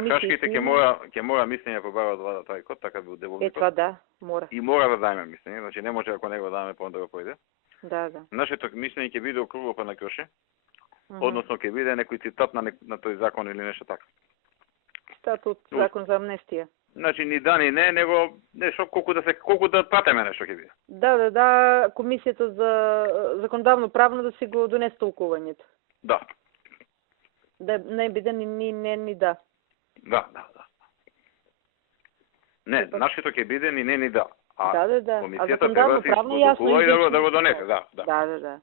хашките ќе мора мислење по бара од владата тај код, така би деволникот. Това да, мора. И мора да дајме мислење, значи не може ако него даме па да го појде. Да. Нашето мислење ќе биде округло па на Кјоше. Односно ќе биде некој цитат на тој закон или нешто така. Цитат од закон за амнестија. Значи ни да ни не, него нешто колку да пратиме нешто ќе биде. Да, комисијата за законодавно правно да си го донесе толкувањето. Да. Да не биде ни не ни да. Да. Не, нашето ќе биде ни не ни да. Да. Комисијата треба да го донесе, да. Да.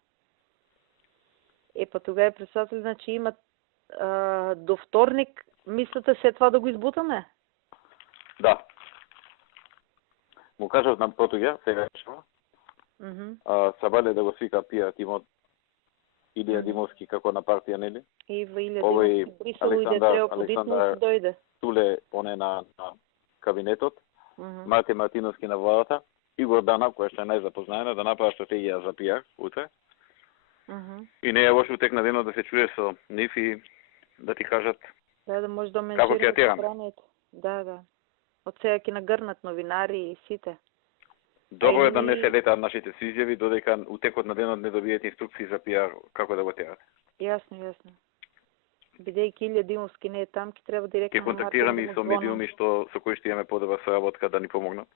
Па тогава председател, значи имат до вторник, мислите се това да го избутаме? Да. Му кажав на потуѓа, сега решава. Сабале да го свика пија тимот Илија Димовски како на партија, нели? Илија Димовски, Брисел иде треба подитно да дојде. Туле, поне на кабинетот, Марти Мартиновски на владата, Игор Данав, која што е најзапознаена, да направи стратегија за пиар утре. И не е лошо утекна денот да се чуе со нив и да ти кажат да може да како ќе ја тераме. Да. Од сега ќе нагрнат новинари и сите. Добро е да не се летаат нашите изјави, додека утекот на денот не добиете инструкции за пиар како да го терат. Јасно. Бидејќи Илија Димовски не е там, ќе треба директно. Ќе контактираме и со медиуми со кои што имаме подобра соработка да ни помогнат.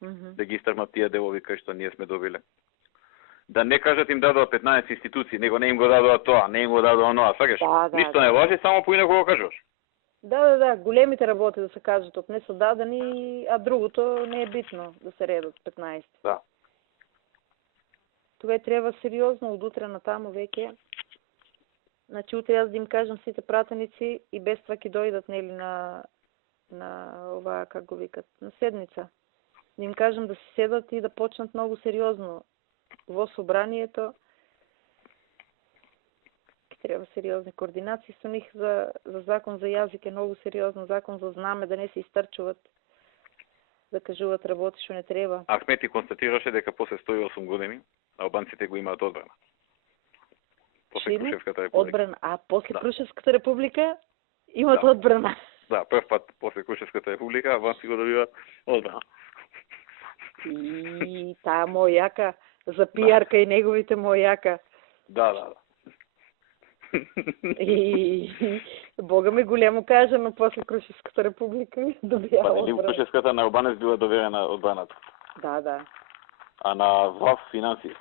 Да ги истрмат тие делови кои што ние сме добиле. Да не кажат им дадоа 15 институции, него не им го дадоа тоа, не им го дадоа оноа, сакаш? Ништо не важи, само поинаку го кажуваш. Да, големите работи да се кажат од не се дадени, а другото не е битно да се редат 15. Да. Тоа треба сериозно од утре натаму веќе. Значи утре јас да им кажам сите пратеници и без това ќе дојдат нели на ова како го викат, на седница. Да им кажам да се седат и да почнат многу сериозно во собранието. Треба сериозни координации со них за закон за јазик е многу сериозно, закон за знаме да не се истрчуват, да кажуваат работи што не треба. Ахмети констатираше дека после 108 години албанците го имаат одбрана. После Крушевската република. После Крушевската република имаат одбрана. Да, прв пат после Крушевската република албанци го добиваат одбрана. И таа мојака за пиарка и неговите мојака. Да. И Бога ми големо кажано после Крушевската република добија одбрана. Крушевската на албанец била доверена одбраната. Да. А на ВАФ финансиите.